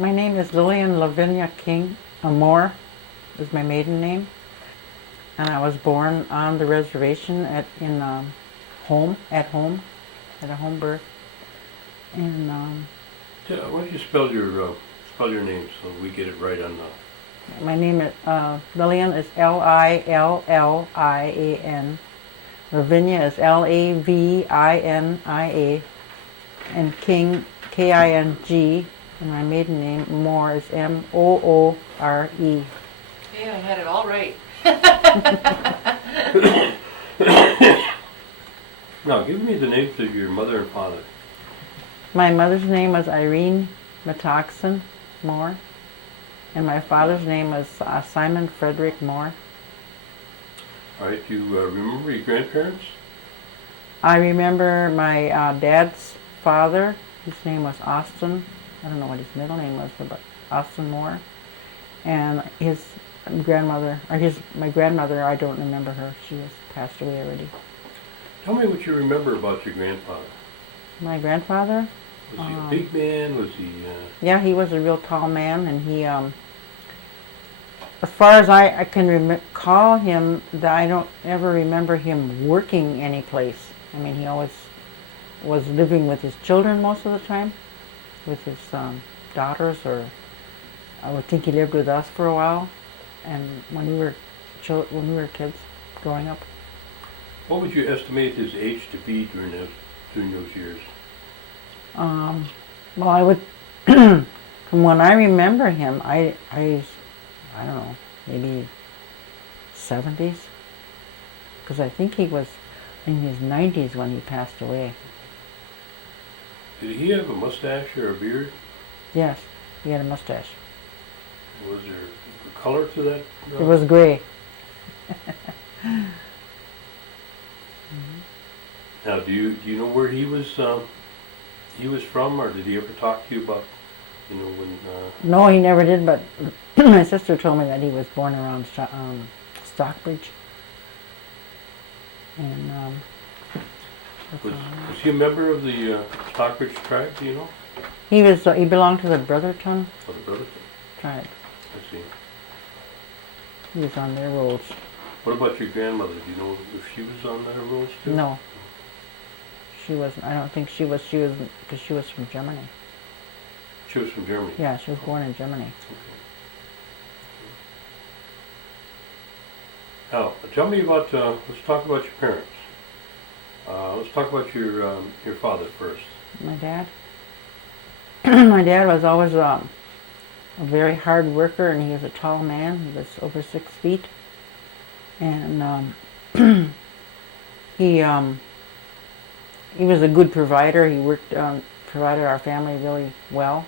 My name is Lillian Lavinia King. Moore is my maiden name. And I was born on the reservation at a home birth. And Why don't you spell your name so we get it right on the... my name is Lillian is Lillian. Lavinia is Lavinia, and King King, and my maiden name Moore is Moore. Yeah, I had it all right. Now, give me the names of your mother and father. My mother's name was Irene Metoxen Moore, and my father's name was Simon Frederick Moore. All right, do you remember your grandparents? I remember my dad's father. His name was Austin. I don't know what his middle name was, but Austin Moore. And his grandmother, my grandmother, I don't remember her. She was passed away already. Tell me what you remember about your grandfather. My grandfather? Was he a big man? Was he... Yeah, he was a real tall man, and he, as far as I can recall him, that I don't ever remember him working any place. I mean, he always was living with his children most of the time, with his daughters, or I would think he lived with us for a while, and when we were kids growing up. What would you estimate his age to be during those years? Well, I would, from when I remember him, I don't know, maybe 70s, because I think he was in his 90s when he passed away. Did he have a mustache or a beard? Yes, he had a mustache. Was there a color to that? It was gray. Now, do you know where he was from, or did he ever talk to you about, when... No, he never did, but my sister told me that he was born around Stockbridge. And Was he a member of the Stockbridge tribe, do you know? he belonged to the Brotherton Oh, the Brotherton. tribe. I see. He was on their rolls. What about your grandmother? Do you know if she was on their rolls too? No. She wasn't. I don't think she was, because she was from Germany. She was from Germany? Yeah, she was born in Germany. Okay. Now, tell me about, let's talk about your parents. Let's talk about your father first. My dad? My dad was always a very hard worker, and he was a tall man. He was over 6 feet. And he was a good provider. He provided our family really well.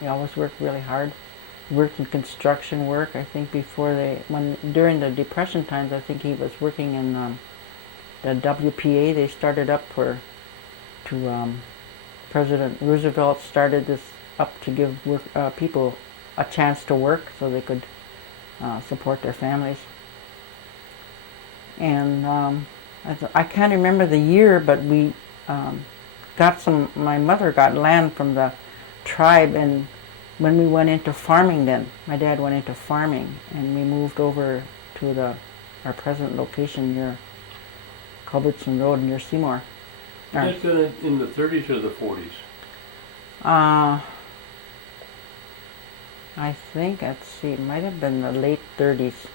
He always worked really hard. He worked in construction work. I think during the Depression times, I think he was working in the WPA. They started up President Roosevelt started this up to give people a chance to work so they could support their families. And I can't remember the year, but we my mother got land from the tribe, and when we went into farming then, my dad went into farming, and we moved over to our present location near Culbertson Road near Seymour. Is that in the 30s or the 40s? I think, let's see, it might have been the late 30s.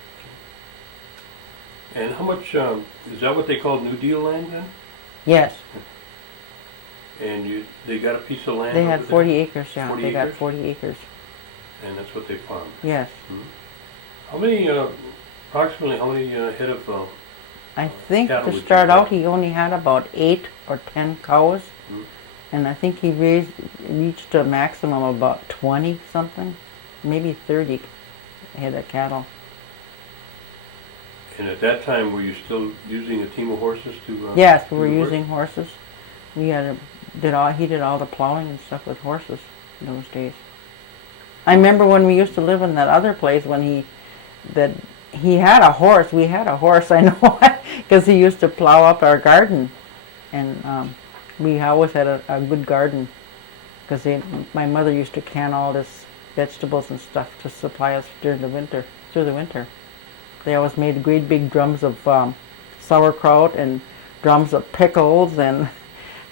And how much, is that what they called New Deal land then? Yes. And they got a piece of land? They had 40 acres, yeah. 40 they acres? got 40 acres. And that's what they farmed? Yes. Hmm. How many, approximately how many head of I think cattle to would start you out have? he only had about 8 or 10 cows. Hmm. And I think he reached a maximum of about 20 something, maybe 30 head of cattle. And at that time, were you still using a team of horses to? Yes, we do were the work? using horses. We he did all the plowing and stuff with horses in those days. I remember when we used to live in that other place when he had a horse. We had a horse, I know, because he used to plow up our garden, and we always had a good garden because my mother used to can all this vegetables and stuff to supply us during the winter, through the winter. They always made great big drums of sauerkraut and drums of pickles, and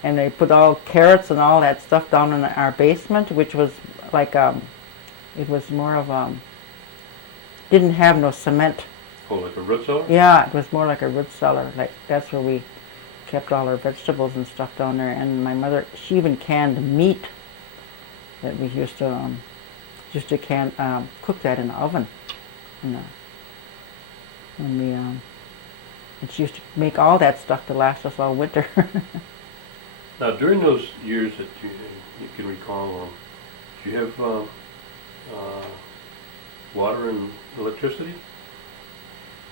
they put all carrots and all that stuff down in our basement, which was like it was more of didn't have no cement. Oh, like a root cellar? Yeah, it was more like a root cellar. Like that's where we kept all our vegetables and stuff down there. And my mother, she even canned meat that we used to cook that in the oven. And she used to make all that stuff to last us all winter. Now, during those years that you can recall, did you have water and electricity?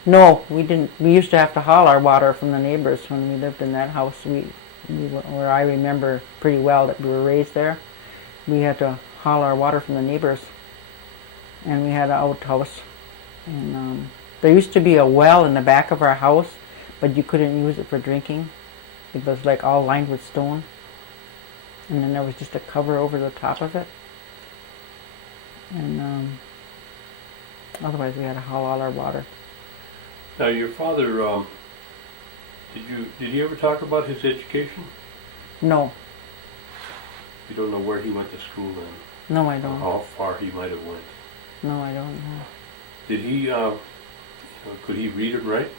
No, we didn't. We used to have to haul our water from the neighbors when we lived in that house. Where I remember pretty well that we were raised there. We had to haul our water from the neighbors, and we had an outhouse. And there used to be a well in the back of our house, but you couldn't use it for drinking. It was like all lined with stone, and then there was just a cover over the top of it. And otherwise, we had to haul all our water. Now, your father, did he ever talk about his education? No. You don't know where he went to school then? No, I don't. Or how far he might have went? No, I don't know. Did he, could he read and write?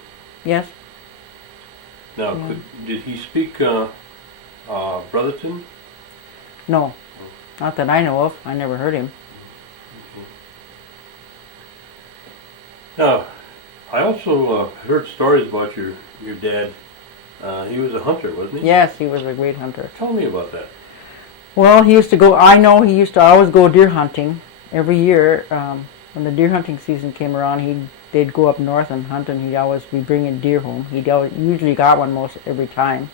Yes. Now, Yeah. Did he speak Brotherton? No. Not that I know of. I never heard him. Okay. Now, I also heard stories about your dad. He was a hunter, wasn't he? Yes, he was a great hunter. Tell me about that. Well, he used to go, I know he used to always go deer hunting. Every year, when the deer hunting season came around, they'd go up north and hunt, and he'd always be bringing deer home. He'd usually got one most every time.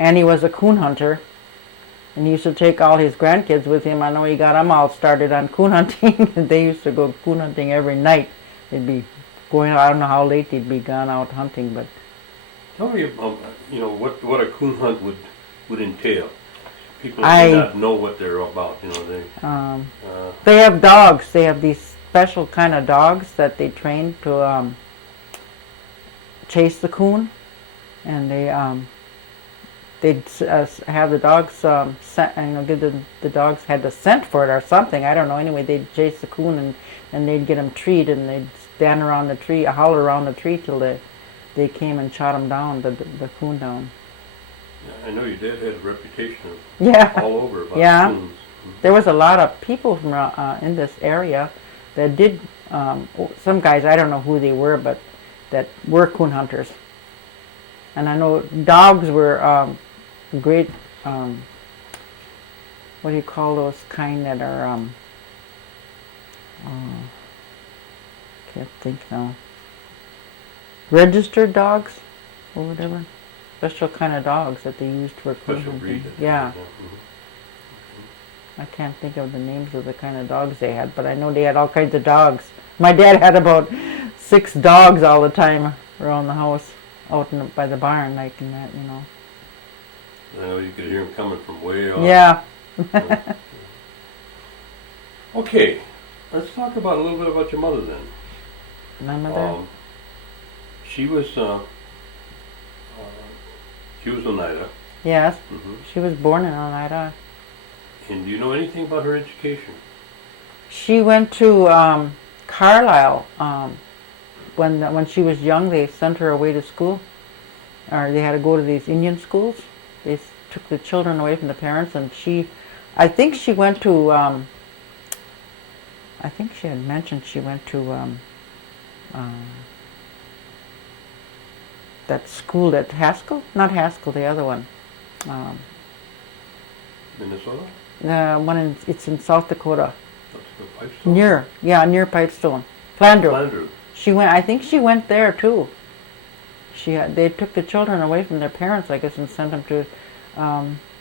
And he was a coon hunter, and he used to take all his grandkids with him. I know he got them all started on coon hunting. They used to go coon hunting every night. They'd be going, I don't know how late they'd be gone out hunting, but... Tell me about, what a coon hunt would entail. People may not know what they're about, they have dogs. They have these special kind of dogs that they train to chase the coon, and they'd have the dogs the dogs had the scent for it or something. I don't know. Anyway, they'd chase the coon and they'd get him treed, and they'd stand around the tree, holler around the tree till they came and shot him down, the coon down. I know your dad had a reputation all over about coons. There was a lot of people from in this area that did, some guys, I don't know who they were, but that were coon hunters. And I know dogs were great, what do you call those kind that are, can't think now, registered dogs or whatever. Special kind of dogs that they used for coon hunting. Breed. Yeah. Mm-hmm. I can't think of the names of the kind of dogs they had, but I know they had all kinds of dogs. My dad had about 6 dogs all the time around the house, out by the barn, like in that, I know you could hear them coming from way off. Yeah. Okay, let's talk about a little bit about your mother then. My mother? She was Oneida. Yes. Mm-hmm. She was born in Oneida. And do you know anything about her education? She went to Carlisle. When she was young, they sent her away to school. Or they had to go to these Indian schools. They took the children away from the parents, and I think she went to, I think she had mentioned she went to that school at Haskell? Not Haskell, the other one. Minnesota? The one it's in South Dakota. Pipestone? Near Pipestone. Flandreau. Flandreau. I think she went there too. They took the children away from their parents, I guess, and sent them to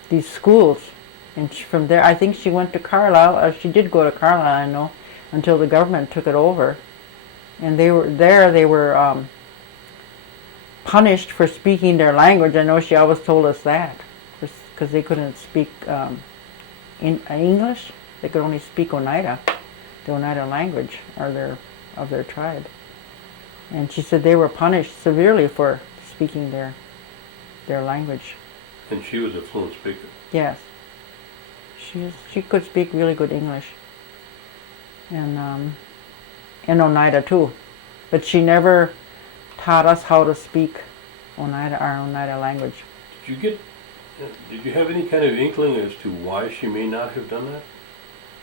these schools. And from there, I think she went to Carlisle. She did go to Carlisle, I know, until the government took it over. And they were punished for speaking their language. I know she always told us that, because they couldn't speak in English. They could only speak Oneida, the Oneida language, or of their tribe. And she said they were punished severely for speaking their language. And she was a fluent speaker. Yes. She could speak really good English. And Oneida too. But she never taught us how to speak Oneida, our Oneida language. Did you have any kind of inkling as to why she may not have done that?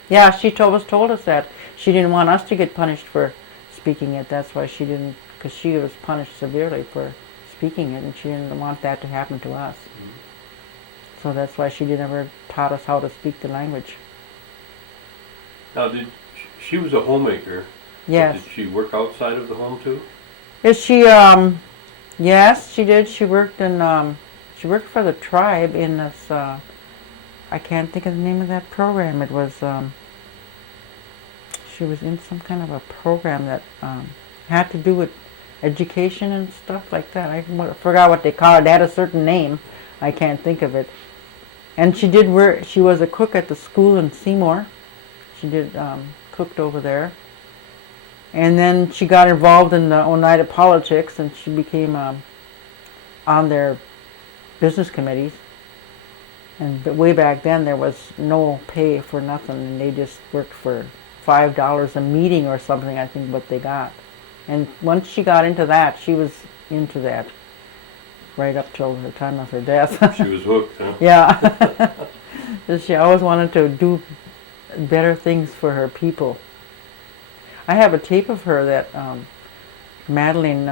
Yeah, she told us that. She didn't want us to get punished for speaking it. That's why she didn't, because she was punished severely for speaking it, and she didn't want that to happen to us. Mm-hmm. So that's why she never taught us how to speak the language. Now, she was a homemaker. Yes. Did she work outside of the home too? Is she? Yes, she did. She worked for the tribe in this. I can't think of the name of that program. It was. She was in some kind of a program that had to do with education and stuff like that. I forgot what they called it. They had a certain name. I can't think of it. And she did work. She was a cook at the school in Seymour. She did cooked over there. And then she got involved in the Oneida politics, and she became on their business committees. And way back then, there was no pay for nothing, and they just worked for $5 a meeting or something, I think, what they got. And once she got into that, she was into that right up till the time of her death. She was hooked, huh? Yeah. She always wanted to do better things for her people. I have a tape of her that Madeline,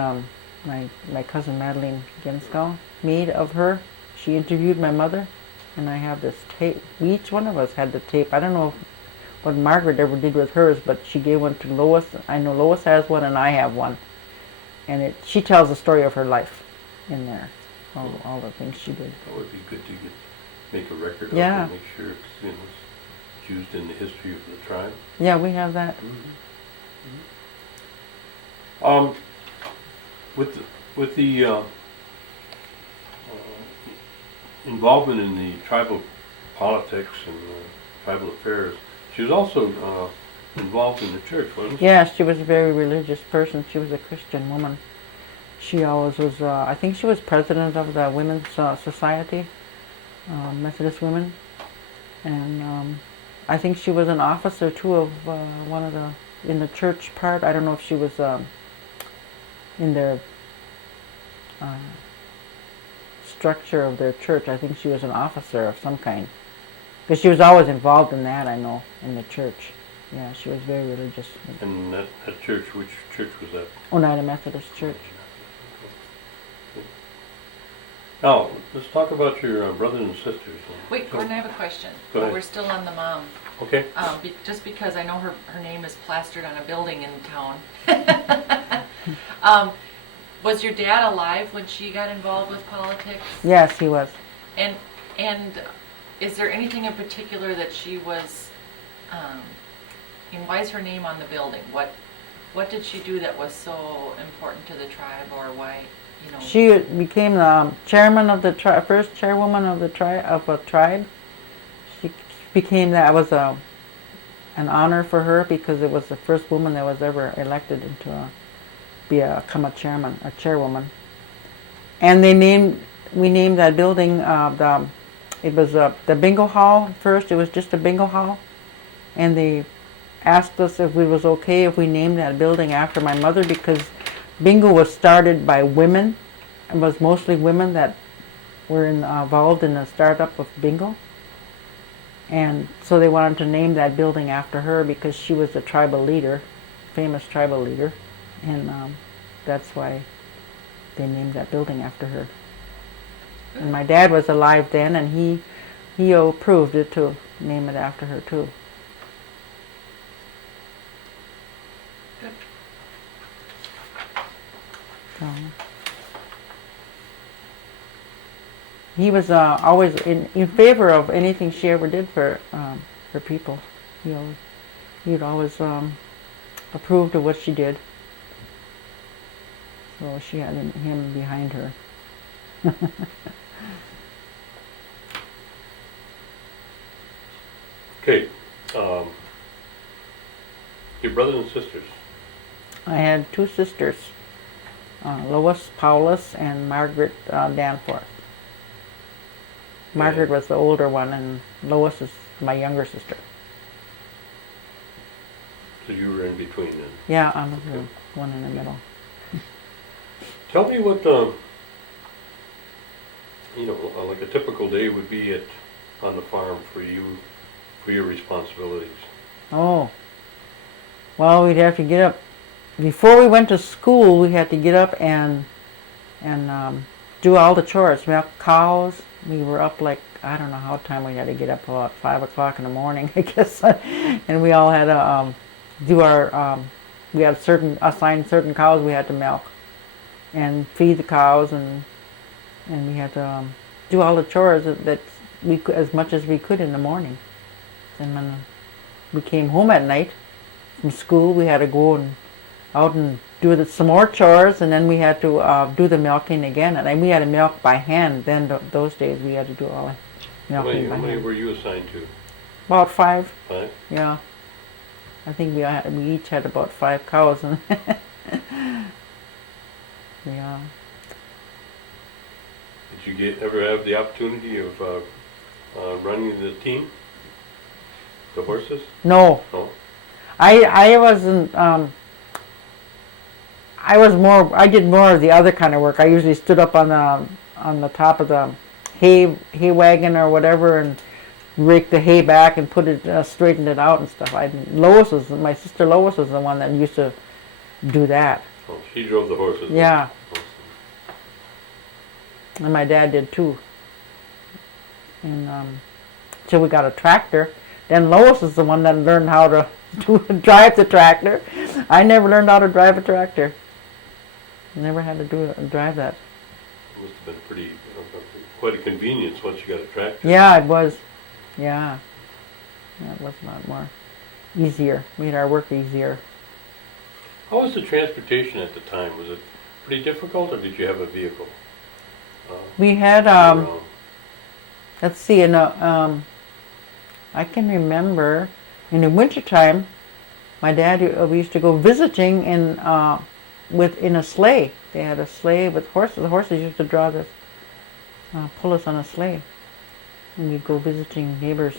my cousin Madeline Genskow, made of her. She interviewed my mother, and I have this tape. Each one of us had the tape. I don't know what Margaret ever did with hers, but she gave one to Lois. I know Lois has one, and I have one. And she tells the story of her life in there, all the things she did. That would be good to make a record of Yeah. it and make sure it's used in the history of the tribe. Yeah, we have that. Mm-hmm. Mm-hmm. With the involvement in the tribal politics and tribal affairs, she was also involved in the church, wasn't she? Yeah, she was a very religious person. She was a Christian woman. She always was, I think she was president of the Women's Society, Methodist Women. And I think she was an officer too of in the church part. I don't know if she was in their structure of their church. I think she was an officer of some kind. Because she was always involved in that, I know, in the church. Yeah, she was very religious. And that church, which church was that? Oneida Methodist Church. Now, let's talk about your brothers and sisters. Wait, Gordon, I have a question. Go ahead. We're still on the mom. Okay. Just because I know her name is plastered on a building in town. Was your dad alive when she got involved with politics? Yes, he was. And is there anything in particular that she was, and why is her name on the building? What did she do that was so important to the tribe, or why, you know? She became the chairman of the tribe, first chairwoman of the tribe. She became that. It was an honor for her because it was the first woman that was ever elected into become a chairman, a chairwoman. And we named that building it was the bingo hall first. It was just a bingo hall, and they asked us if it was okay if we named that building after my mother, because bingo was started by women. It was mostly women that were involved in the startup of bingo. And so they wanted to name that building after her because she was a tribal leader, famous tribal leader. And that's why they named that building after her. And my dad was alive then, and he approved it to name it after her too. Good. So, he was always in favor of anything she ever did for people. He'd always approved of what she did. So she had him behind her. Okay. Um, your brothers and sisters. I had two sisters, Lois Paulus and Margaret Danforth. Margaret was the older one, and Lois is my younger sister. So you were in between then. Yeah, I'm the one in the middle. Tell me what, like a typical day would be on the farm for you, for your responsibilities. Oh, well, we'd have to get up. Before we went to school, we had to get up and do all the chores, milk cows. We were up like, I don't know how time we had to get up, about 5 o'clock in the morning, I guess. And we all had to do our, we had assigned certain cows we had to milk and feed the cows, and we had to do all the chores that we could, as much as we could in the morning. And when we came home at night from school, we had to go out and do some more chores, and then we had to do the milking again. And we had to milk by hand. Then those days we had to do all the milking by How many hand. were you assigned to? About 5. 5? Yeah. I think we each had about 5 cows. And yeah. Did you ever have the opportunity of running the team? The horses? No. No? I wasn't, I did more of the other kind of work. I usually stood up on the top of the hay wagon or whatever and raked the hay back and put it, straightened it out and stuff. My sister Lois was the one that used to do that. Oh, she drove the horses. Yeah. Oh. And my dad did too. And till we got a tractor. Then Lois is the one that learned how to drive the tractor. I never learned how to drive a tractor. Never had to drive that. It must have been pretty, quite a convenience once you got a tractor. Yeah, it was. Yeah. It was a lot more easier. Made our work easier. How was the transportation at the time? Was it pretty difficult, or did you have a vehicle? We had, around? let's see, I can remember in the wintertime, my dad, we used to go visiting in a sleigh. They had a sleigh with horses. The horses used to draw this, pull us on a sleigh. And we'd go visiting neighbors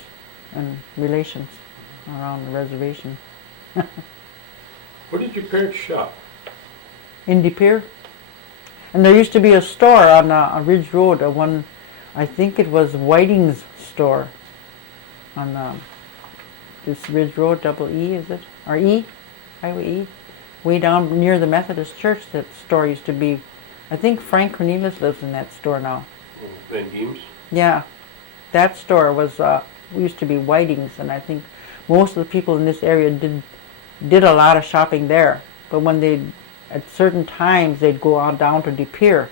and relations around the reservation. Where did your parents shop? In De Pere. And there used to be a store on Ridge Road, I think it was Whiting's store on this Ridge Road, double E, is it? Or E? Highway E? Way down near the Methodist Church, that store used to be. I think Frank Cornelius lives in that store now. Van Geem's? Yeah. That store used to be Whiting's, and I think most of the people in this area did a lot of shopping there. But when at certain times, they'd go on down to De Pere,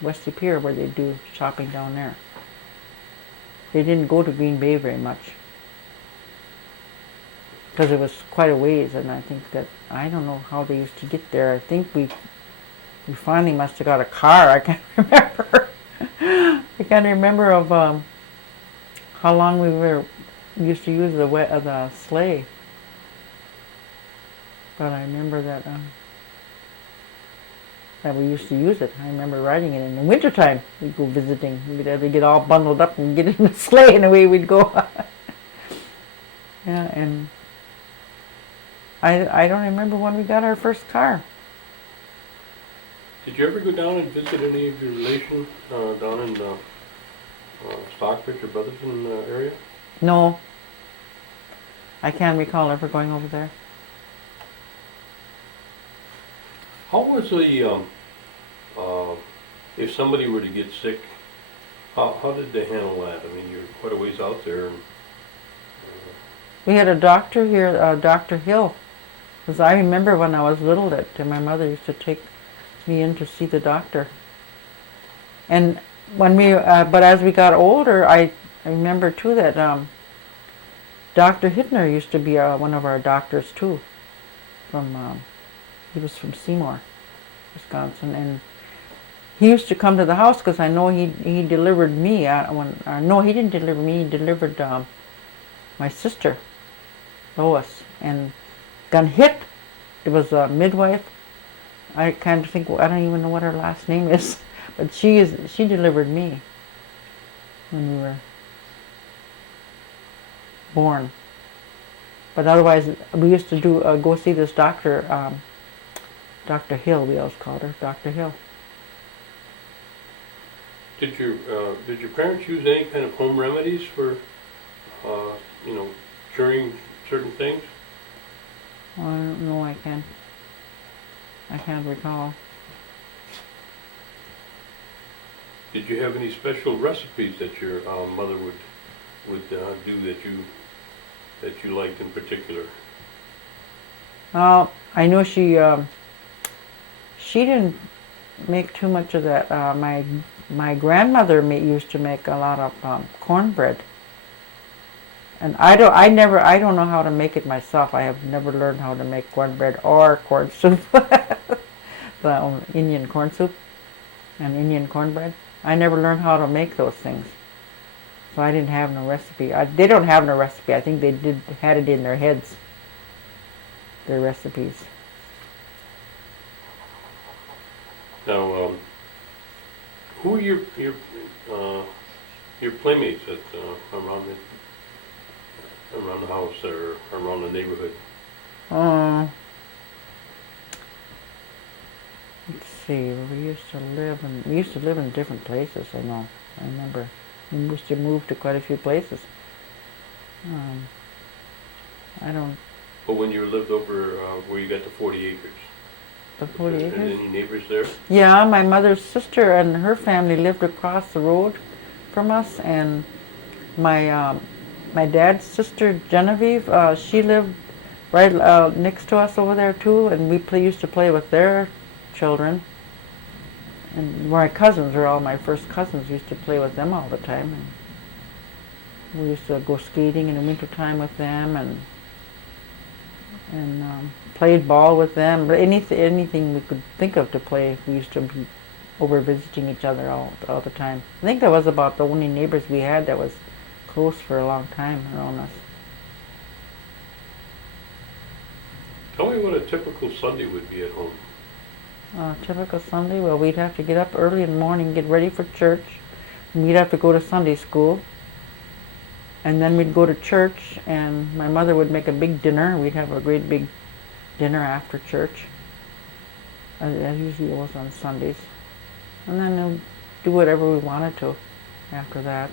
West De Pere, where they'd do shopping down there. They didn't go to Green Bay very much because it was quite a ways, and I think that, I don't know how they used to get there. I think we finally must have got a car. I can't remember. I can't remember of how long we used to use the sleigh. But I remember that we used to use it. I remember riding it in the wintertime. We'd go visiting. We'd have to get all bundled up and get in the sleigh, and away we'd go. Yeah, and I don't remember when we got our first car. Did you ever go down and visit any of your relations down in Stockbridge or Brotherton area? No. I can't recall ever going over there. How was the, if somebody were to get sick, how did they handle that? I mean, you're quite a ways out there. And, We had a doctor here, Dr. Hill. Because I remember when I was little that my mother used to take me in to see the doctor. And when but as we got older, I remember too that Dr. Hittner used to be one of our doctors too. He was from Seymour, Wisconsin, and he used to come to the house because I know he delivered me. No, he didn't deliver me. He delivered my sister Lois, and got hit. It was a midwife. I kind of think, well, I don't even know what her last name is, but she delivered me when we were born. But otherwise, we used to do go see this doctor, Dr. Hill. We always called her Dr. Hill. Did your parents use any kind of home remedies for, curing certain things? Well, I don't know. I can't recall. Did you have any special recipes that your mother would do that you liked in particular? Well, I know she didn't make too much of that. My grandmother used to make a lot of cornbread, and I don't know how to make it myself. I have never learned how to make cornbread or corn soup, the Indian corn soup and Indian cornbread. I never learned how to make those things, so I didn't have no recipe. They don't have no recipe. I think they had it in their heads, their recipes. Now, who are your playmates around the house or around the neighborhood? Let's see. We used to live in different places. I know. I remember we used to move to quite a few places. I don't. But when you lived over where you got the 40 acres, The 40 and acres? any neighbors there? Yeah, my mother's sister and her family lived across the road from us, and my dad's sister Genevieve, she lived right next to us over there too, and we used to play with their children. And my cousins are all my first cousins. Used to play with them all the time. And we used to go skating in the wintertime with them, and played ball with them. But anything we could think of to play, we used to be over visiting each other all the time. I think that was about the only neighbors we had that was close for a long time around us. Tell me what a typical Sunday would be at home. Typical Sunday, well, we'd have to get up early in the morning, get ready for church. And we'd have to go to Sunday school. And then we'd go to church, and my mother would make a big dinner. We'd have a great big dinner after church. That usually was on Sundays. And then we'd do whatever we wanted to after that.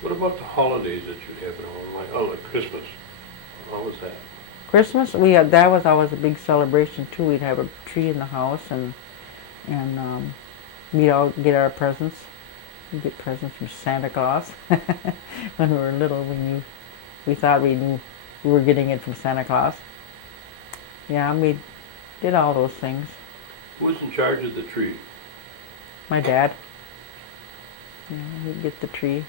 What about the holidays that you have at home? Like Christmas. How was that? Christmas, that was always a big celebration too. We'd have a tree in the house, and we'd all get our presents. We'd get presents from Santa Claus. When we were little, we thought we knew we were getting it from Santa Claus. Yeah, we did all those things. Who was in charge of the tree? My dad. Yeah, we'd get the tree.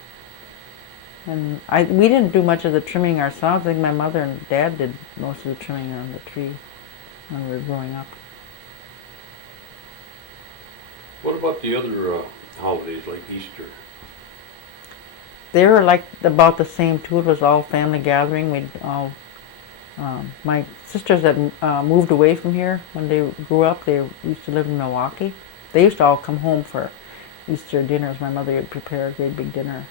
And we didn't do much of the trimming ourselves. I think my mother and dad did most of the trimming on the tree when we were growing up. What about the other holidays like Easter? They were like about the same too. It was all family gathering. My sisters that moved away from here when they grew up, they used to live in Milwaukee. They used to all come home for Easter dinners. My mother would prepare a great big dinner.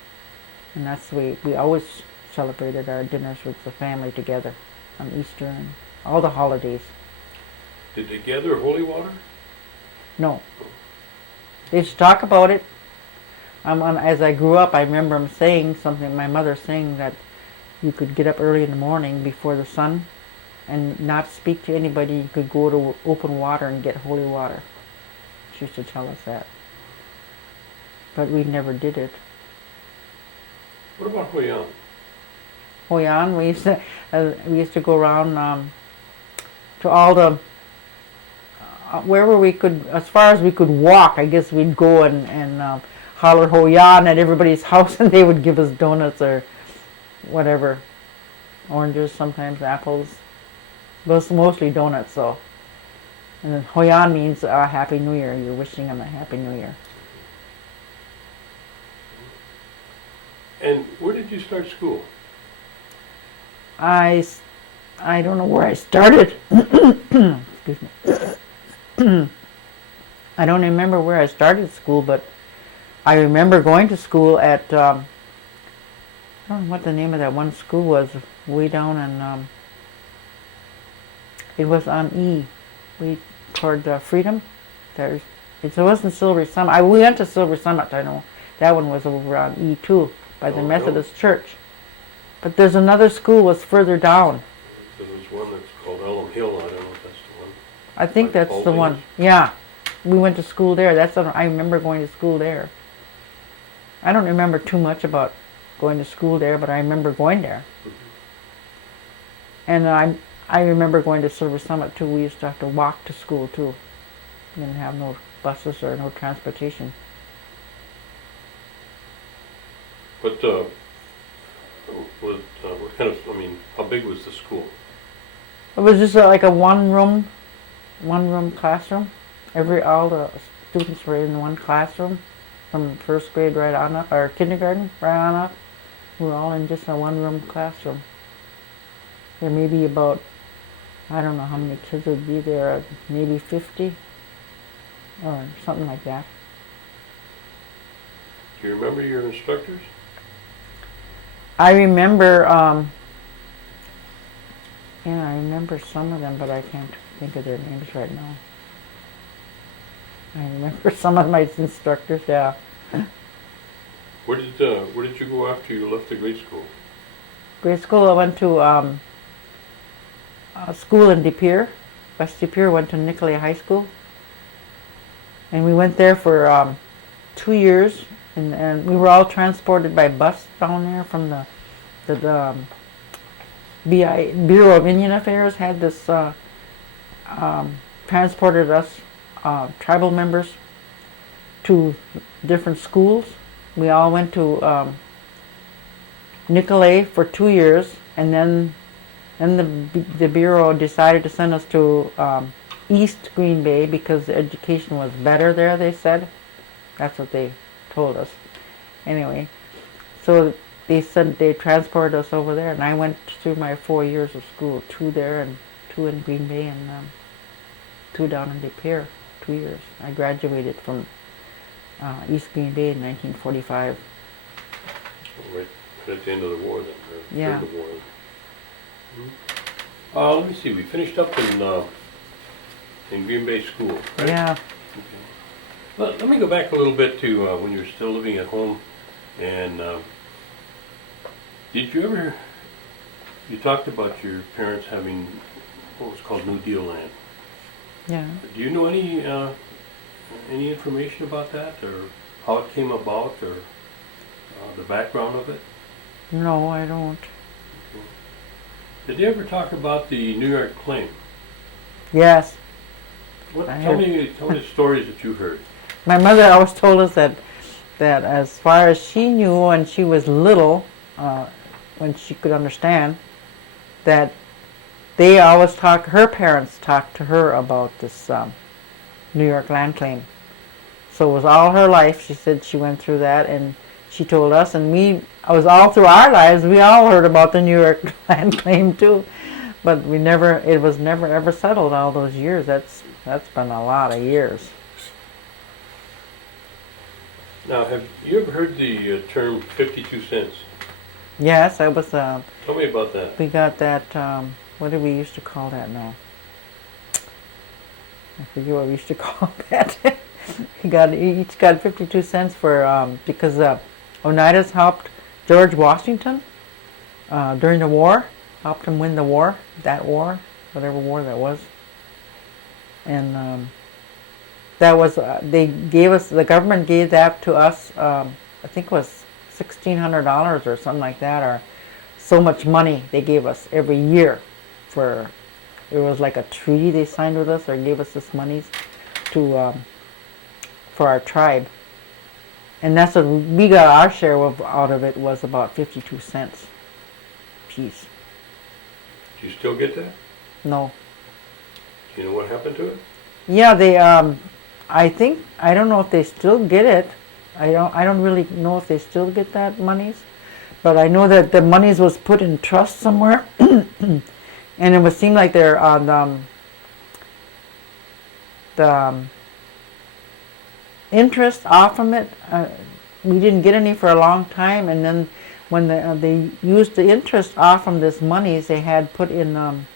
And that's the way we always celebrated our dinners with the family together on Easter and all the holidays. Did they gather holy water? No. They used to talk about it. As I grew up, I remember my mother saying that you could get up early in the morning before the sun and not speak to anybody. You could go to open water and get holy water. She used to tell us that. But we never did it. What about Hoyan? Hoyan, we used to go around to all the wherever we could, as far as we could walk. I guess we'd go and holler Hoyan at everybody's house, and they would give us donuts or whatever, oranges, sometimes apples. Those mostly donuts, though. And then Hoyan means Happy New Year. You're wishing them a Happy New Year. And where did you start school? I don't know where I started. Excuse me. I don't remember where I started school, but I remember going to school at, I don't know what the name of that one school was, way down in, it was on E, way toward Freedom. It wasn't Silver Summit. We went to Silver Summit, I know. That one was over on E too, by the Methodist Church. But there's another school was further down. There's one that's called Elm Hill, I don't know if that's the one. I think Like that's the one. Yeah. We went to school there. I remember going to school there. I don't remember too much about going to school there, but I remember going there. And I remember going to Silver Summit too. We used to have to walk to school too. We didn't have no buses or no transportation. What kind of, how big was the school? It was just like a one room classroom. All the students were in one classroom from first grade right on up, or kindergarten right on up. We were all in just a one room classroom. There may be about, I don't know how many kids would be there, maybe 50 or something like that. Do you remember your instructors? I remember, I remember some of them, but I can't think of their names right now. I remember some of my instructors, yeah. Where did you go after you left the grade school? Grade school, I went to school in De Pere. West De Pere, went to Nicolay High School. And we went there for 2 years, and we were all transported by bus down there from the Bureau of Indian Affairs had this, transported us, tribal members, to different schools. We all went to Nicolay for 2 years, and then the Bureau decided to send us to East Green Bay because the education was better there, they said. That's what they told us. Anyway, so they said they transported us over there, and I went through my 4 years of school, 2 there and 2 in Green Bay, and 2 down in De Pere, 2 years. I graduated from East Green Bay in 1945. Right at the end of the war then, or Yeah. during the war. Let me see, we finished up in Green Bay School, right? Yeah. Okay. Well, let me go back a little bit to when you were still living at home, and did you ever, you talked about your parents having what was called New Deal land. Yeah. Do you know any information about that, or how it came about, or the background of it? No, I don't. Did they ever talk about the New York claim? Yes. Tell me the stories that you heard. My mother always told us that as far as she knew when she was little, when she could understand, that they always her parents talked to her about this New York land claim. So it was all her life. She said she went through that, and she told us, and it was all through our lives. We all heard about the New York land claim too, but it was never ever settled all those years. That's been a lot of years. Now, have you ever heard the term 52 cents? Yes, I was. Tell me about that. We got that. What did we used to call that now? I forget what we used to call that. Each got 52 cents for because Oneidas helped George Washington during the war, helped him win the war, whatever war that was, and that was the government gave that to us. I think it was $1,600 or something like that, or so much money they gave us every year for. It was like a treaty they signed with us, or gave us this monies to for our tribe, and that's what we got. Our share out of it was about 52 cents piece. Do you still get that? No. Do you know what happened to it? Yeah, they. I don't know if they still get it. I don't really know if they still get that monies, But I know that the monies was put in trust somewhere, and it would seem like they're on the interest off from it. We didn't get any for a long time, and then when they used the interest off from this monies they had put in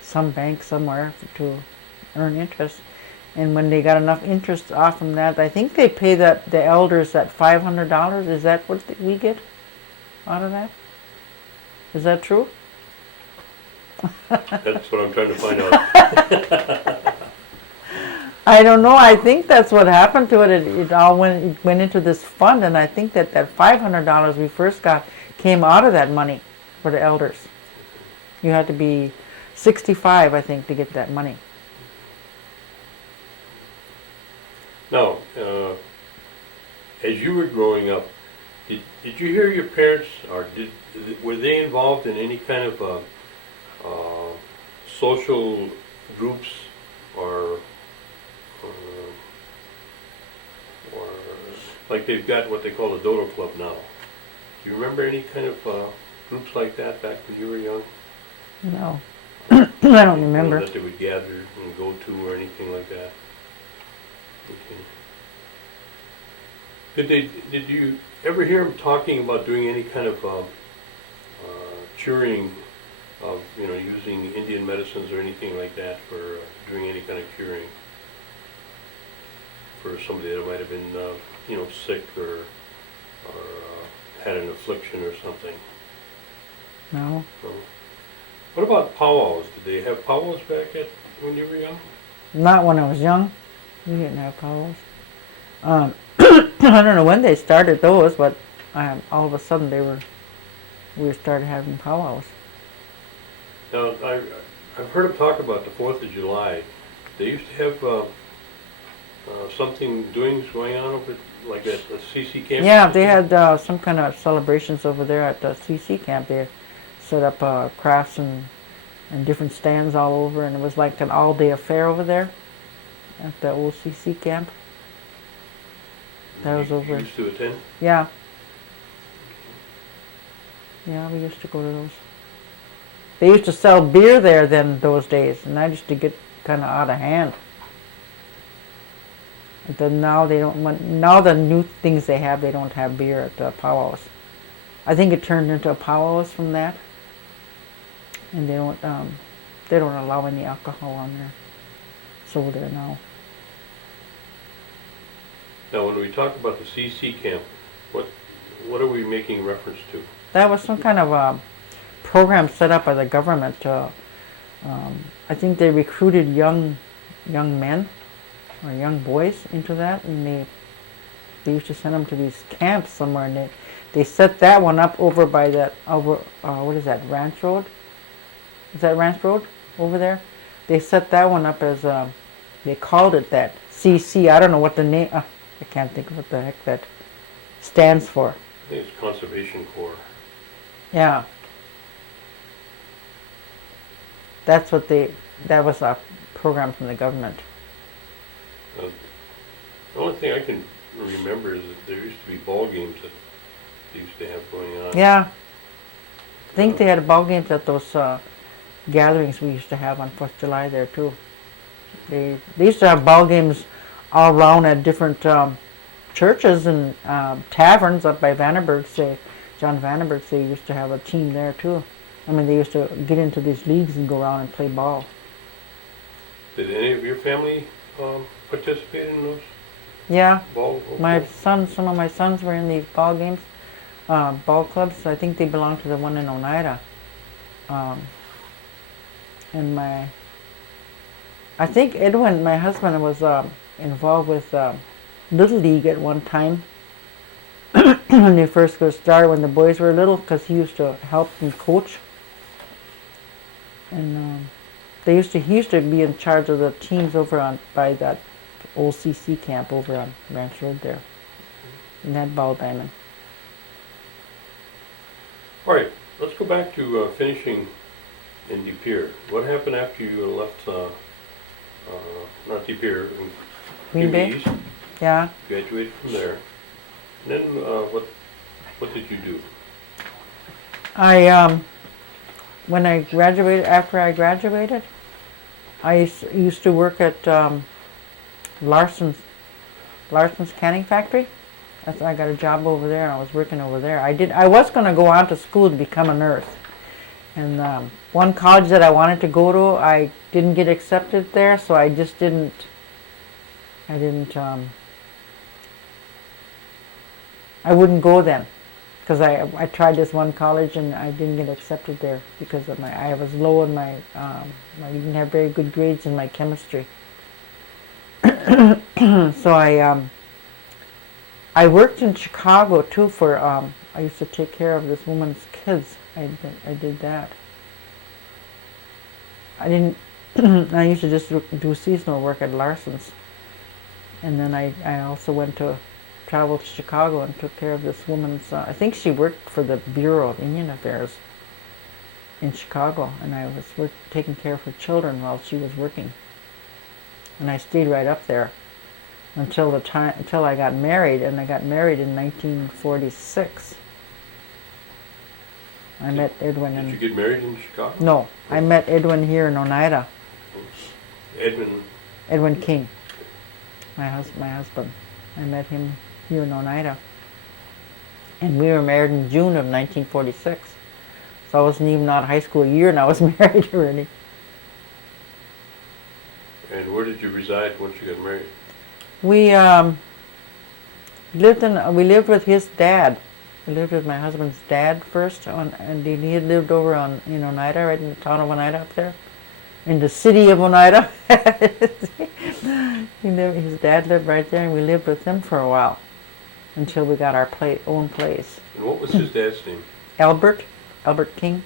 some bank somewhere to earn interest. And when they got enough interest off from that, I think they pay the elders that $500. Is that what we get out of that? Is that true? That's what I'm trying to find out. I don't know. I think that's what happened to it. It all went into this fund, and I think that $500 we first got came out of that money for the elders. You had to be 65, I think, to get that money. Now, as you were growing up, did you hear your parents, or were they involved in any kind of social groups or like they've got what they call a dodo club now? Do you remember any kind of groups like that back when you were young? No, I don't remember. That they would gather and go to or anything like that? Okay. Did you ever hear them talking about doing any kind of curing of, using Indian medicines or anything like that for doing any kind of curing for somebody that might have been, sick or had an affliction or something? No. No. What about powwows? Did they have powwows when you were young? Not when I was young. We didn't have powwows. I don't know when they started those, but all of a sudden we started having powwows. Now, I've heard them talk about the 4th of July. They used to have doings going on over, like at the CC camp? Yeah, they had some kind of celebrations over there at the CC camp. They set up crafts and different stands all over, and it was like an all-day affair over there at the old CC camp. That was over. You used to attend? Yeah. Yeah, we used to go to those. They used to sell beer there then those days, and that used to get kind of out of hand. But then now they don't. Now the new things they don't have beer at the powwows. I think it turned into a powwows from that, and they don't allow any alcohol on there. So there now. Now, when we talk about the CC camp, what are we making reference to? That was some kind of a program set up by the government. I think they recruited young men or young boys into that, and they used to send them to these camps somewhere, and they set that one up over by that what is that, Ranch Road? Is that Ranch Road over there? They set that one up as they called it that CC. I don't know what the name. I can't think of what the heck that stands for. I think it's Conservation Corps. Yeah. That was a program from the government. The only thing I can remember is that there used to be ball games that they used to have going on. Yeah. I think they had ball games at those gatherings we used to have on 4th of July there too. They used to have ball games all around at different churches and taverns up by Vandenberg. John Vandenberg, they used to have a team there too. I mean, they used to get into these leagues and go around and play ball. Did any of your family participate in those? Yeah, some of my sons were in these ball games, ball clubs. I think they belong to the one in Oneida. And I think Edwin, my husband, was involved with Little League at one time when they first got started, when the boys were little, because he used to help them coach. And he used to be in charge of the teams over by that old CC camp over on Ranch Road there, in that ball diamond. All right, let's go back to finishing in De Pere. What happened after you left, not De Pere, Green Bay? East, Yeah. graduated from there. And then what did you do? I when I graduated, after I graduated, used to work at Larson's canning factory. I got a job over there, and I was working over there. I was going to go on to school to become a nurse, and one college that I wanted to go to, I didn't get accepted there, so I just didn't. I wouldn't go then, because I tried this one college and I didn't get accepted there because of I was low in my I didn't have very good grades in my chemistry. So I worked in Chicago too for I used to take care of this woman's kids. I did that. I didn't. I used to just do seasonal work at Larson's, and then I also went to travel to Chicago and took care of this woman's. I think she worked for the Bureau of Indian Affairs in Chicago, and I was taking care of her children while she was working, and I stayed right up there until I got married, and I got married in 1946. I met Edwin. Did you get married in Chicago? No, I met Edwin here in Oneida. Edwin King, my husband. I met him here in Oneida, and we were married in June of 1946. So I wasn't even out of high school a year, and I was married already. And where did you reside once you got married? We lived with his dad. We lived with my husband's dad first, and he had lived over in Oneida, right in the town of Oneida up there, in the city of Oneida. His dad lived right there, and we lived with him for a while until we got our own place. And what was his dad's name? Albert King.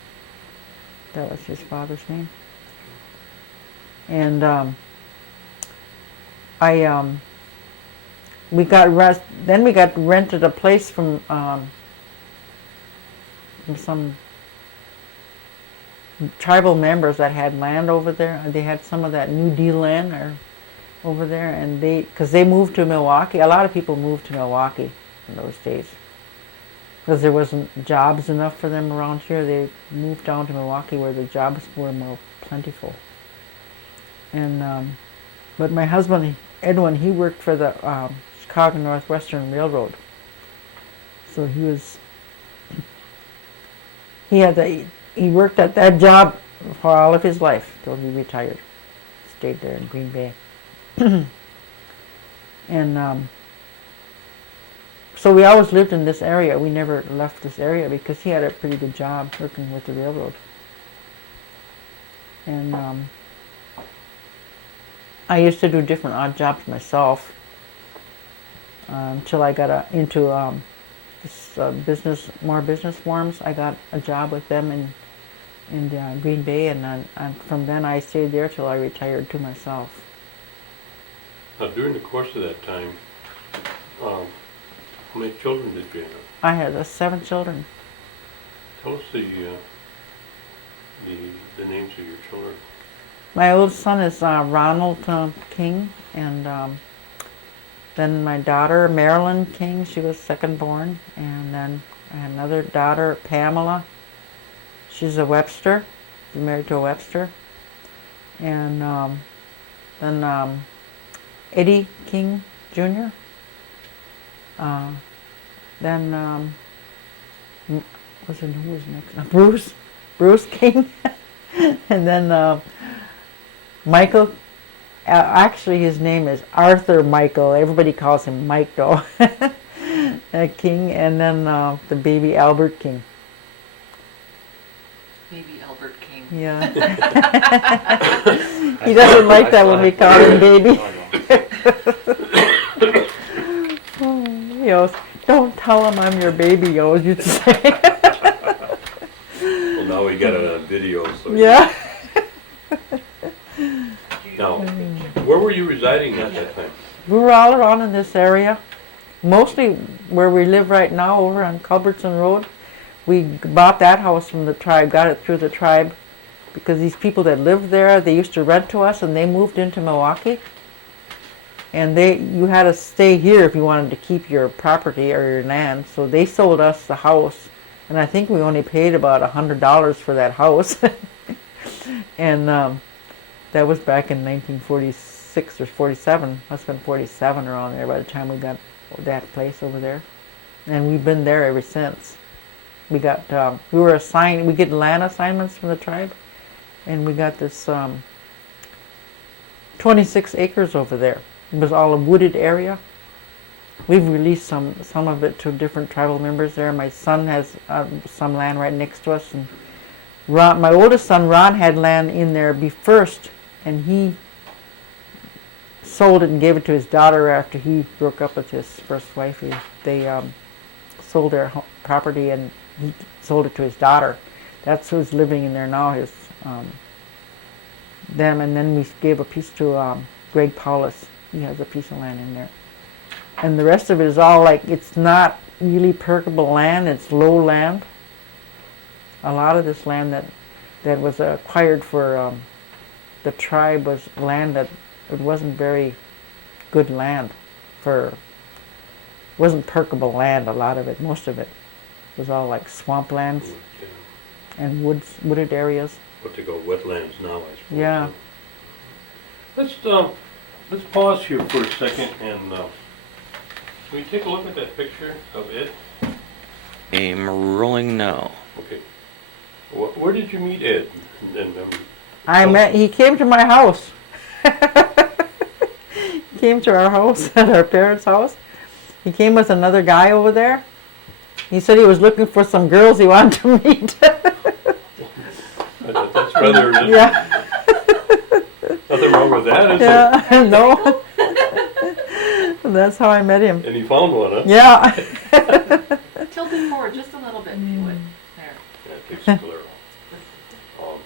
That was his father's name. And we got rented a place from some tribal members that had land over there. They had some of that New Deal land over there, and because they moved to Milwaukee. A lot of people moved to Milwaukee in those days because there wasn't jobs enough for them around here. They moved down to Milwaukee where the jobs were more plentiful. And but my husband Edwin, he worked for the Chicago Northwestern Railroad, so he worked at that job for all of his life till he retired. Stayed there in Green Bay. And so we always lived in this area. We never left this area because he had a pretty good job working with the railroad. And I used to do different odd jobs myself until I got into more business forms. I got a job with them in Green Bay, and from then I stayed there till I retired to myself. Now, during the course of that time, how many children did you have? I had 7 children. Tell us the names of your children. My oldest son is Ronald King, and then my daughter Marilyn King. She was second born, and then I had another daughter, Pamela. She's a Webster. She's married to a Webster, and then Eddie King Jr. Then who was next? Bruce King, and then Michael. Actually, his name is Arthur Michael. Everybody calls him Mike though. King, and then the baby Albert King. Baby Albert King. Yeah. He doesn't like that when we call him baby. He goes, "Don't tell him I'm your baby," he always used to say. Well, now we got it on video, so. Yeah. Now, where were you residing at that time? We were all around in this area. Mostly where we live right now, over on Culbertson Road. We bought that house from the tribe, got it through the tribe, because these people that lived there, they used to rent to us, and they moved into Milwaukee. And you had to stay here if you wanted to keep your property or your land. So they sold us the house And I think we only paid about $100 for that house. And that was back in 1946 or 47. Must have been 47 around there by the time we got that place over there. And we've been there ever since. We got, we were assigned, we get land assignments from the tribe. And we got this 26 acres over there. It was all a wooded area. We've released some of it to different tribal members there. My son has some land right next to us. And Ron, my oldest son, Ron, had land in there first, and he sold it and gave it to his daughter after he broke up with his first wife. They sold their property, and he sold it to his daughter. That's who's living in there now, his them. And then we gave a piece to Greg Paulus. He has a piece of land in there. And the rest of it is all like, it's not really perkable land, it's low land. A lot of this land that was acquired for the tribe was land that it wasn't very good land wasn't perkable land, a lot of it, most of it. It was all like swamplands and wooded areas. What they call wetlands now, I suppose. Yeah. Let's pause here for a second and can we take a look at that picture of Ed? I'm rolling now. Okay. Where did you meet Ed? He came to my house. He came to our house, at our parents' house. He came with another guy over there. He said he was looking for some girls he wanted to meet. That's rather... Yeah. Nothing wrong with that, is there? Yeah, no. That's how I met him. And you found one, huh? Yeah. Tilt it forward just a little bit, if you would. There. Yeah, it takes the glare off.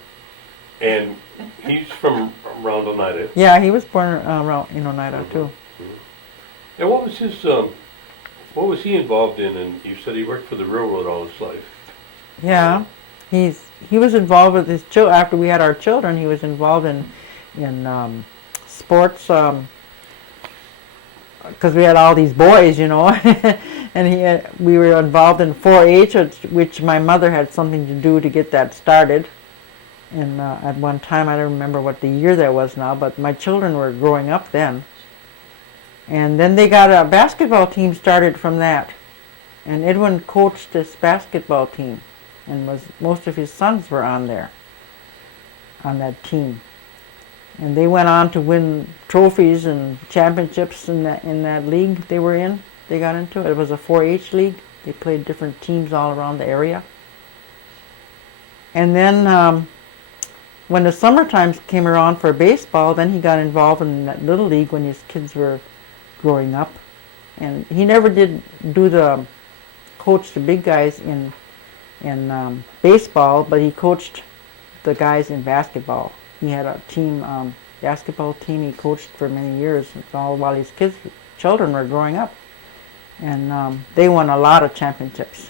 And he's from around Oneida. Yeah, he was born around in Oneida too. Mm-hmm. And what was he involved in? And you said he worked for the railroad all his life. Yeah, he was involved with his children. After we had our children, he was involved in sports. Because we had all these boys, you know, and we were involved in 4-H, which my mother had something to do to get that started. And at one time, I don't remember what the year that was now, but my children were growing up then. And then they got a basketball team started from that. And Edwin coached this basketball team, and most of his sons were on there, on that team. And they went on to win trophies and championships in that league they were in. They got into it. It was a 4-H league. They played different teams all around the area. And then when the summer times came around for baseball, then he got involved in that little league when his kids were growing up. And he never did coach the big guys in baseball, but he coached the guys in basketball. He had a team, basketball team he coached for many years, all while his children were growing up. And they won a lot of championships.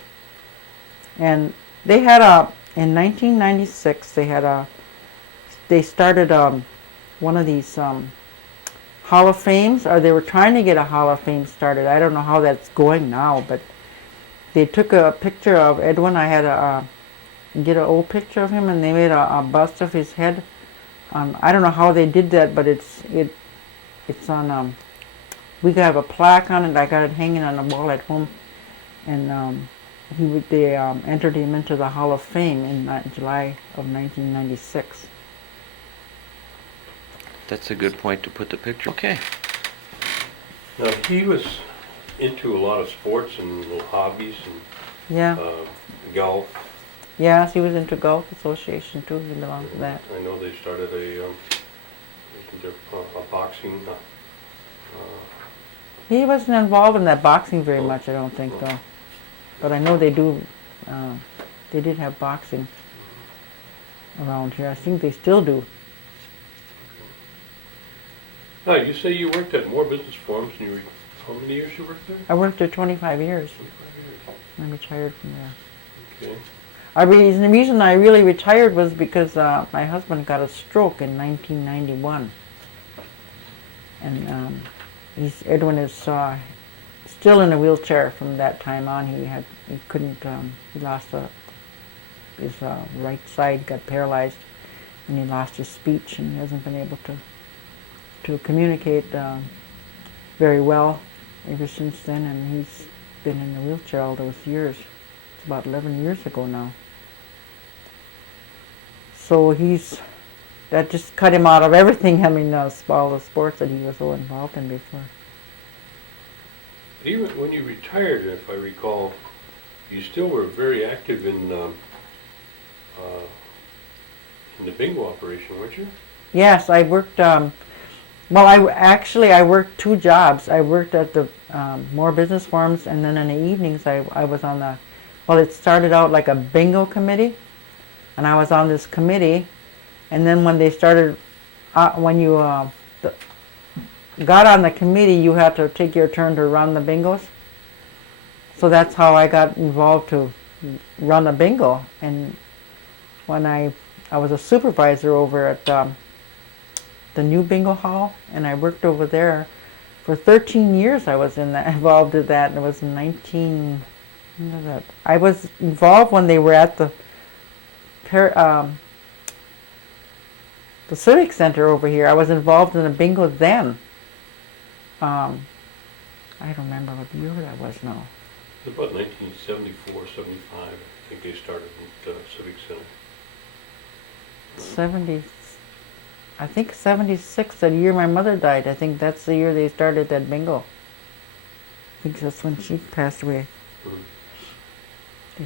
And they had in 1996, they started one of these Hall of Fames, or they were trying to get a Hall of Fame started. I don't know how that's going now, but they took a picture of Edwin. I had get an old picture of him, and they made a bust of his head. I don't know how they did that, but it's on. We have a plaque on it. I got it hanging on the wall at home, and they entered him into the Hall of Fame in July of 1996. That's a good point to put the picture. Okay. Now, he was into a lot of sports and little hobbies and Yeah. Golf. Yes, he was into Golf Association too. He belonged to that. I know they started a boxing. He wasn't involved in that boxing very much, I don't think, though. But I know they do. They did have boxing around here. I think they still do. Now, you say you worked at more business forums, and how many years you worked there? I worked there 25 years. 25 years. I retired from there. Okay. The reason I really retired was because my husband got a stroke in 1991. And Edwin is still in a wheelchair from that time on. He had he couldn't. He lost his right side, got paralyzed, and he lost his speech, and he hasn't been able to communicate very well ever since then. And he's been in a wheelchair all those years. It's about 11 years ago now. So that just cut him out of everything. I mean, all the sports that he was so involved in before. Even when you retired, if I recall, you still were very active in the bingo operation, weren't you? Yes, I worked. Well, I worked two jobs. I worked at the More Business Forums, and then in the evenings I was on the. Well, it started out like a bingo committee, and I was on this committee, and then when they started, when you got on the committee, you had to take your turn to run the bingos. So that's how I got involved to run a bingo. And when I was a supervisor over at the new bingo hall, and I worked over there for 13 years. I was involved in that, and it was in 19. When was that? I was involved when they were at the Civic Center over here. I was involved in a bingo then. I don't remember what year that was now. It was about 1974, 75. I think they started at the Civic Center. 70, I think 76, the year my mother died. I think that's the year they started that bingo. I think that's when she passed away. Mm-hmm. They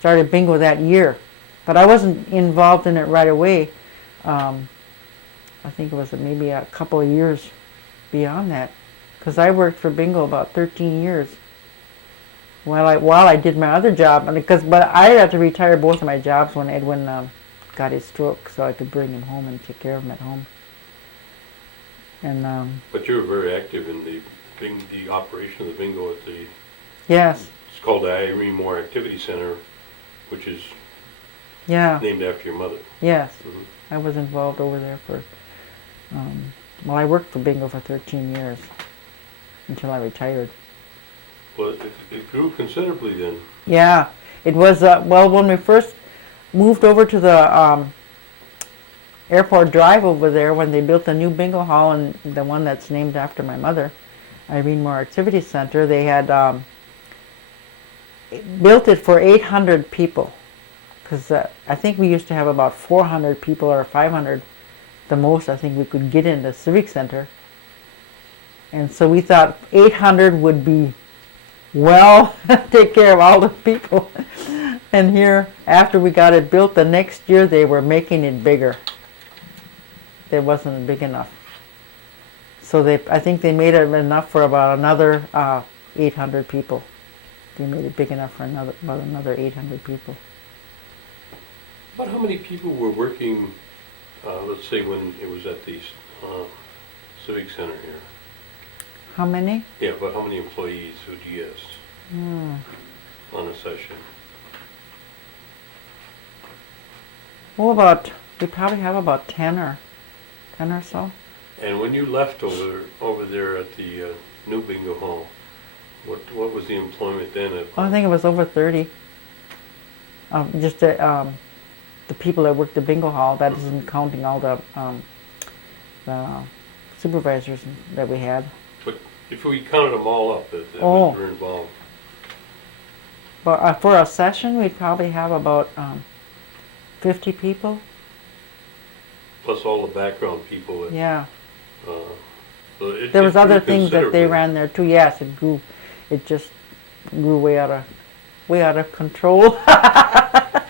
started bingo that year. But I wasn't involved in it right away. I think it was maybe a couple of years beyond that. Because I worked for bingo about 13 years while I did my other job. But I had to retire both of my jobs when Edwin got his stroke, so I could bring him home and take care of him at home. And but you were very active in the operation of the bingo at the. Yes. It's called the Irene Moore Activity Center, which is named after your mother. Yes. Mm-hmm. I was involved over there for. Well, I worked for bingo for 13 years until I retired. Well, it grew considerably then. Yeah, it was. Well, when we first moved over to the Airport Drive over there, when they built the new bingo hall and the one that's named after my mother, Irene Moore Activity Center, they had built it for 800 people. Because I think we used to have about 400 people or 500, the most I think we could get in the Civic Center. And so we thought 800 would be take care of all the people. And here, after we got it built, the next year they were making it bigger. It wasn't big enough. So I think they made it enough for about another 800 people. They made it big enough for about another 800 people. About how many people were working, let's say when it was at the Civic Center here? How many? Yeah, about how many employees would you guess on a session? Well, we probably have about 10 or so. And when you left over there at the new bingo hall, what was the employment then? I think it was over 30. Just the people that worked the bingo hall. That isn't counting all the supervisors that we had. But if we counted them all up that were involved. But for a session, we'd probably have about 50 people. Plus all the background people. Yeah. So there was other grew things that they considerably. ran there too. Yes, it grew. It just grew way out of control. But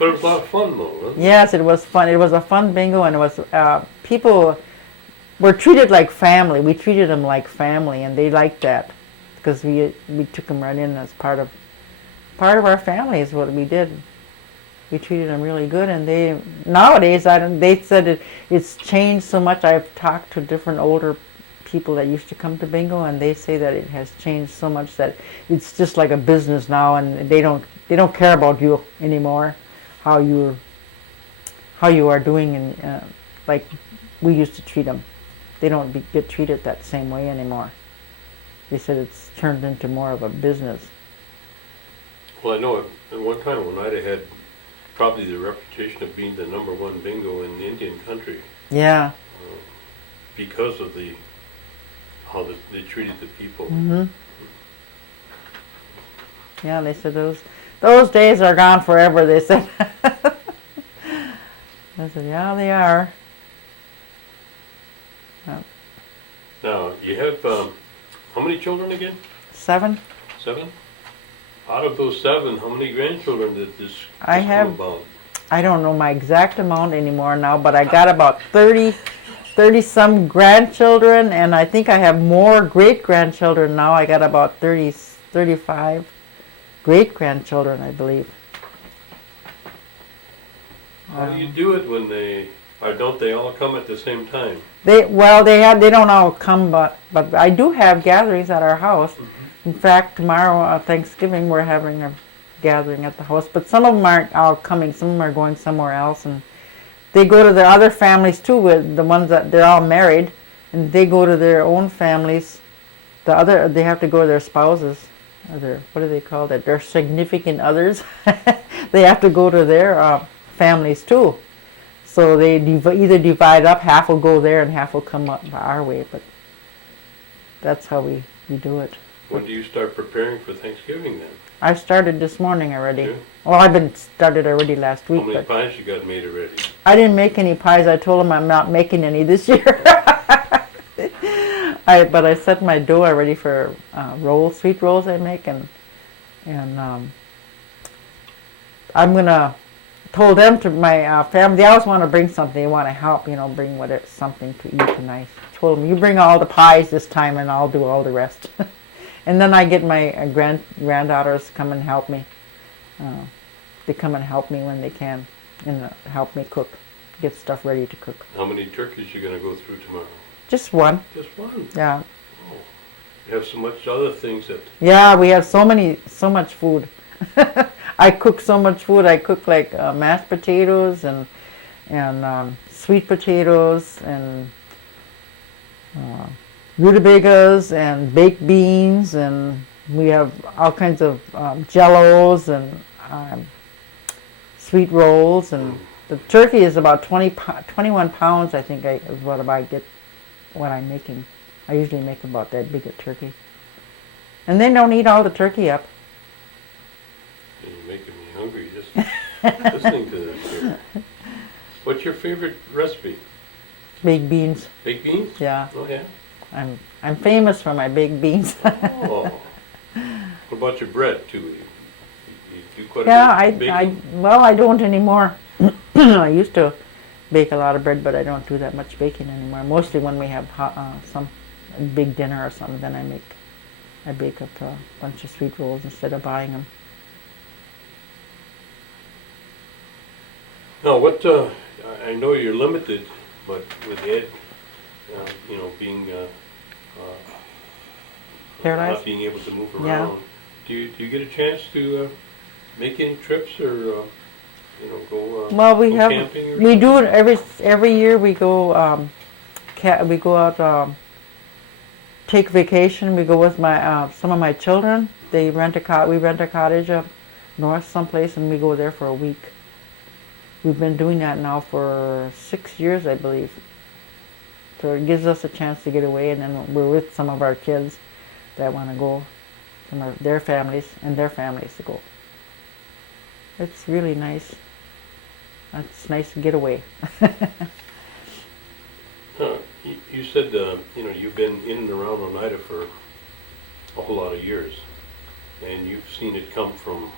it was a lot of fun though, wasn't it? Yes, it was fun. It was a fun bingo, and it was people were treated like family. We treated them like family, and they liked that because we took them right in as part of our family. Is what we did. We treated them really good, and they nowadays they said it's changed so much. I've talked to different older people that used to come to bingo, and they say that it has changed so much that it's just like a business now, and they don't care about you anymore, how you are doing, and like we used to treat them. They don't get treated that same way anymore. They said it's turned into more of a business. Well, I know at one time Oneida had probably the reputation of being the #1 bingo in the Indian country Yeah. because of how they treated the people. Hmm. Yeah, they said those days are gone forever, they said. I said, yeah, they are. Yep. Now, you have, how many children again? 7? 7? Out of those 7, how many grandchildren did this I come have- about? I don't know my exact amount anymore now, but I got about 30 some grandchildren, and I think I have more great-grandchildren now. I got about 35 great-grandchildren, I believe. How do you do it when or don't they all come at the same time? They don't all come, but I do have gatherings at our house. In fact, tomorrow, Thanksgiving, we're having a gathering at the house. But some of them aren't all coming. Some of them are going somewhere else, and they go to their other families too. With the ones that they're all married, and they go to their own families. They have to go to their spouses, or their, what do they call that? Their significant others. They have to go to their families too. So they either divide up. Half will go there, and half will come up our way. But that's how we do it. When do you start preparing for Thanksgiving then? I started this morning already. Yeah. Well, I've been started already last How week, many but pies you got made already? I didn't make any pies. I told them I'm not making any this year. But I set my dough already for sweet rolls I make, and I'm gonna told them to my family. They always want to bring something. They want to help, bring something to eat tonight. Told them, you bring all the pies this time, and I'll do all the rest. And then I get my granddaughters come and help me. They come and help me when they can, and help me cook, get stuff ready to cook. How many turkeys you gonna go through tomorrow? Just one. Just one? Yeah. Oh, you have so much other things that... Yeah, we have so much food. I cook so much food. I cook like mashed potatoes and sweet potatoes and rutabagas and baked beans, and we have all kinds of jellos and sweet rolls, and the turkey is about 21 pounds, I think, is what I'm making. I usually make about that big a turkey. And then don't eat all the turkey up. You're making me hungry just listening to this here. What's your favorite recipe? Baked beans. Baked beans? Yeah. Oh, yeah? I'm famous for my baked beans. Oh. What about your bread, too? You do quite Yeah, a bit of baking? I don't anymore. I used to bake a lot of bread, but I don't do that much baking anymore. Mostly when we have some big dinner or something, then I bake up a bunch of sweet rolls instead of buying them. Now, I know you're limited, but with Ed, being Paralyzed? not being able to move Yeah. around, do you get a chance to make any trips or go Well, we go camping? Or we do it every year. We go out, take vacation. We go with some of my children. We rent a cottage up north someplace, and we go there for a week. We've been doing that now for 6 years, I believe. So it gives us a chance to get away, and then we're with some of our kids that want to go, some of their families and their families to go. It's really nice. It's nice to get away. You said you've been in and around Oneida for a whole lot of years, and you've seen it come from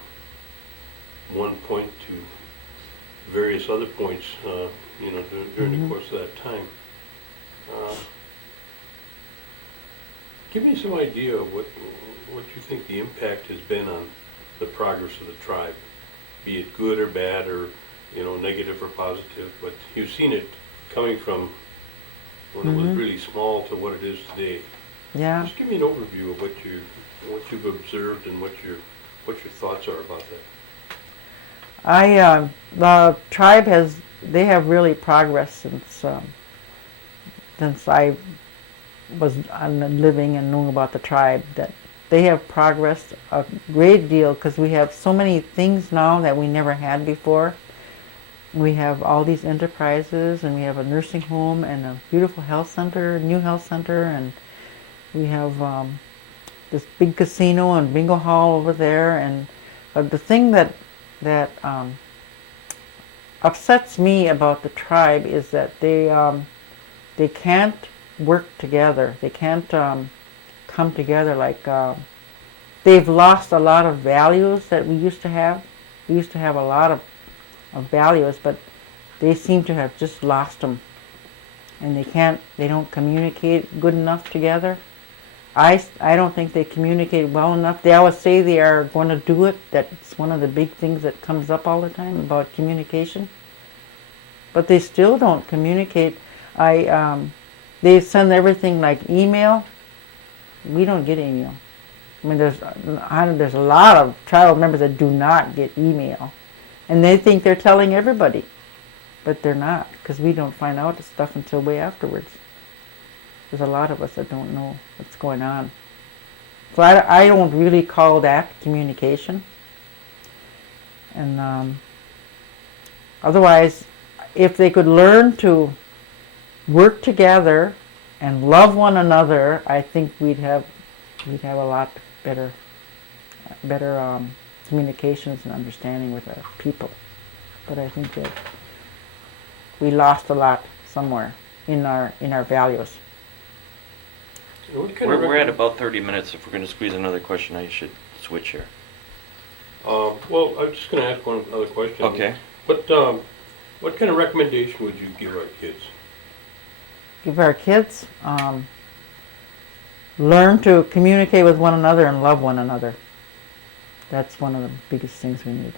one point to various other points, during the course of that time. Give me some idea of what you think the impact has been on the progress of the tribe, be it good or bad or negative or positive. But you've seen it coming from when it was really small to what it is today. Yeah. Just give me an overview of what you've observed and what your thoughts are about that. The tribe they have really progressed since I was living and knew about the tribe, that they have progressed a great deal because we have so many things now that we never had before. We have all these enterprises, and we have a nursing home and a beautiful health center, new health center, and we have this big casino and bingo hall over there. And but the thing that upsets me about the tribe is that they can't work together. They can't come together like they've lost a lot of values that we used to have. We used to have a lot of values, but they seem to have just lost them, and they don't communicate good enough together. I don't think they communicate well enough. They always say they are going to do it. That's one of the big things that comes up all the time about communication. But they still don't communicate. They send everything like email. We don't get email. I mean, there's a lot of tribal members that do not get email, and they think they're telling everybody, but they're not, because we don't find out the stuff until way afterwards. There's a lot of us that don't know what's going on. So I don't really call that communication. And otherwise, if they could learn to work together and love one another, I think we'd have a lot better communications and understanding with our people. But I think that we lost a lot somewhere in our values. We're at about 30 minutes. If we're going to squeeze another question, I should switch here. Well, I was just going to ask one other question. Okay. What kind of recommendation would you give our kids? Give our kids learn to communicate with one another and love one another. That's one of the biggest things we need.